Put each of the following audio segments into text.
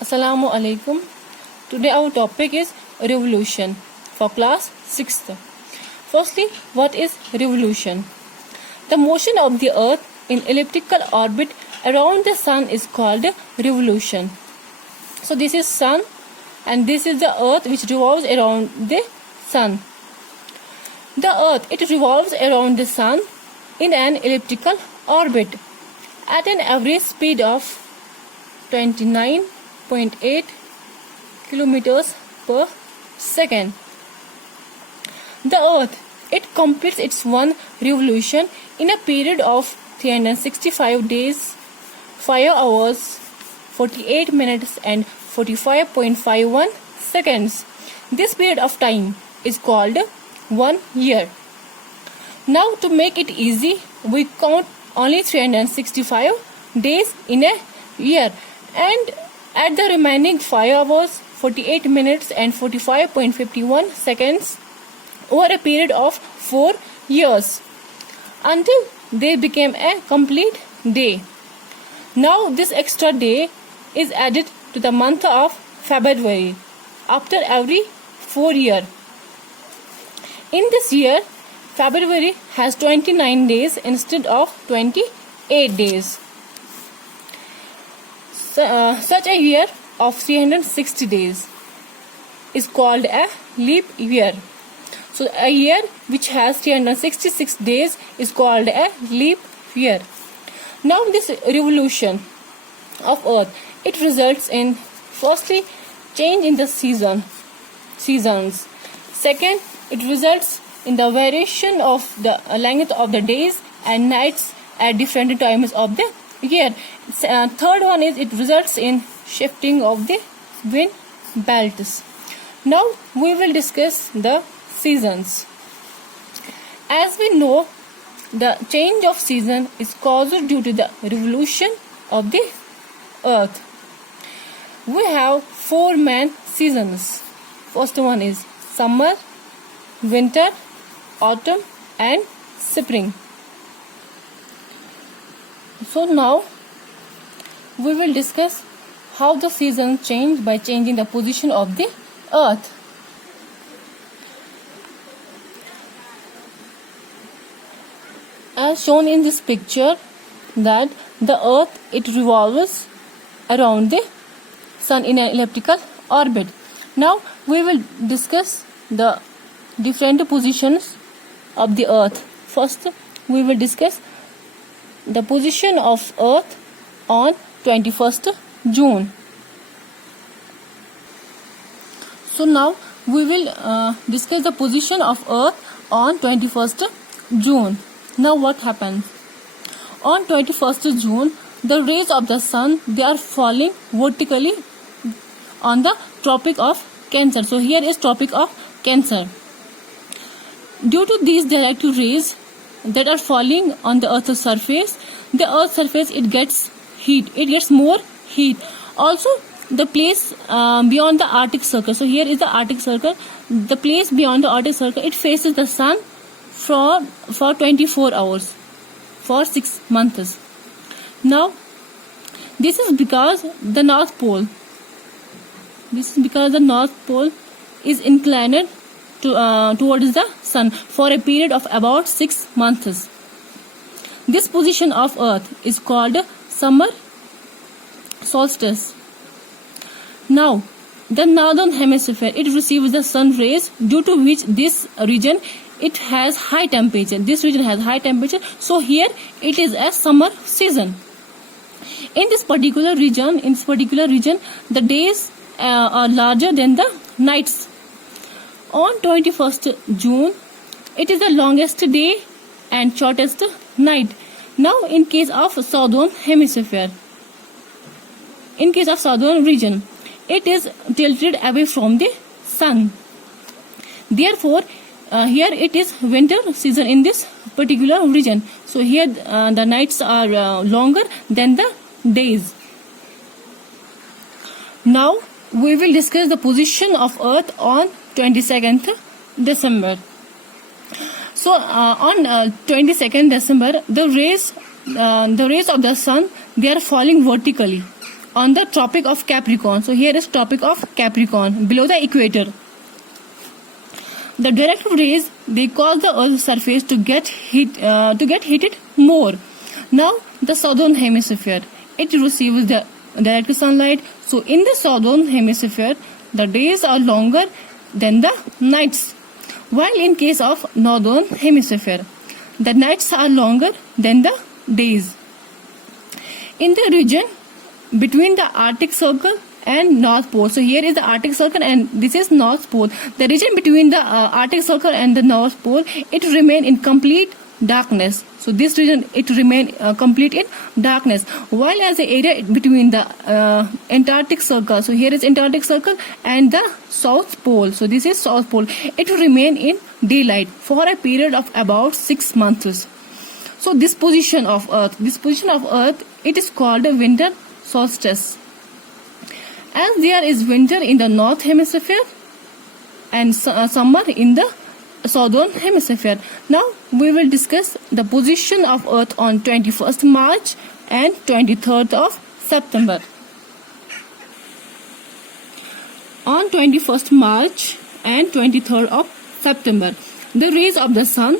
Assalamu alaikum. Today our topic is revolution for class 6th. Firstly, what is revolution? The motion of the earth in elliptical orbit around the sun is called revolution. So this is sun and this is the earth which revolves around the sun. The earth, it revolves around the sun in an elliptical orbit at an average speed of 29.8 kilometers per second. The earth, it completes its one revolution in a period of 365 days, 5 hours, 48 minutes and 45.51 seconds. This period of time is called 1 year. Now to make it easy, we count only 365 days in a year and add the remaining 5 hours, 48 minutes and 45.51 seconds over a period of 4 years until they became a complete day. Now this extra day is added to the month of February after every 4 years. In this year, February has 29 days instead of 28 days. Such a year of 360 days is called a leap year. So a year which has 366 days is called a leap year. Now this revolution of earth, it results in firstly change in the seasons. Second, it results in the variation of the length of the days and nights at different times of the year. Third one is it results in shifting of the wind belts. Now we will discuss the seasons. As we know, the change of season is caused due to the revolution of the earth. We have 4 main seasons. First one is summer, winter, autumn and spring. So now we will discuss how the seasons change by changing the position of the earth. As shown in this picture, that the earth, it revolves around the sun in an elliptical orbit. Now we will discuss the different positions of the earth. First, we will discuss the position of earth on 21st June. So now we will discuss the position of earth on 21st June. Now what happens? On 21st June, the rays of the sun, they are falling vertically on the Tropic of Cancer. So here is Tropic of Cancer. Due to these direct rays that are falling on the earth's surface, the earth's surface, it gets heat. It gets more heat. Also, the place beyond the Arctic Circle. So here is the Arctic Circle. The place beyond the Arctic Circle, it faces the sun for 24 hours for 6 months. Now, this is because the North Pole. This is because the North Pole is inclined towards the sun for a period of about 6 months. This position of earth is called summer solstice. Now, the northern hemisphere, it receives the sun rays, due to which this region, it has high temperature. This region has high temperature. So here it is a summer season. In this particular region, the days are larger than the nights. On 21st June, it is the longest day and shortest night. Now in case of southern hemisphere, in case of southern region, it is tilted away from the sun. Therefore, here it is winter season in this particular region. So here the nights are longer than the days. Now we will discuss the position of earth on 22nd December. So on 22nd December, the rays of the sun, they are falling vertically on the Tropic of Capricorn. So here is Tropic of Capricorn below the equator. The direct rays, they cause the Earth's surface to get heated more. Now the southern hemisphere, it receives the direct sunlight. So in the southern hemisphere, the days are longer than the nights, while in case of northern hemisphere, the nights are longer than the days. In the region between the Arctic Circle and North Pole, so here is the Arctic Circle and this is North Pole. The region between the Arctic Circle and the North Pole, it remain in complete darkness. So this region, it remain complete in darkness, while as the area between the Antarctic Circle, so here is Antarctic Circle and the South Pole, so this is South Pole, it remain in daylight for a period of about 6 months. So this position of Earth, it is called a winter solstice, as there is winter in the North Hemisphere and summer in the Southern Hemisphere. Now we will discuss the position of Earth on 21st March and 23rd of September. On 21st March and 23rd of September, the rays of the sun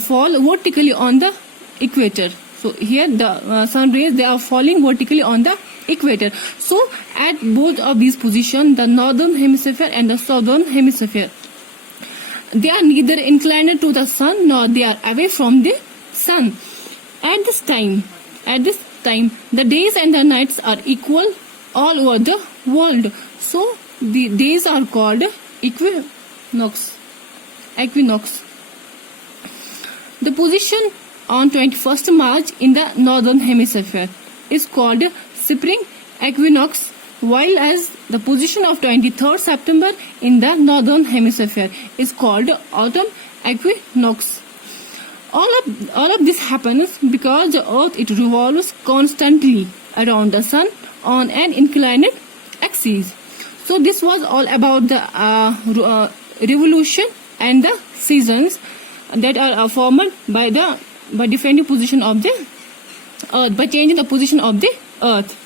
fall vertically on the equator. So here the sun rays, they are falling vertically on the equator. So at both of these positions, the northern hemisphere and the southern hemisphere, they are neither inclined to the sun nor they are away from the sun. At this time, the days and the nights are equal all over the world. So the days are called equinox. The position on 21st March in the northern hemisphere is called spring equinox, while as the position of 23rd September in the northern hemisphere is called autumn equinox. All of this happens because the earth, it revolves constantly around the sun on an inclined axis. So this was all about the revolution and the seasons that are formed by defending position of the earth, by changing the position of the earth.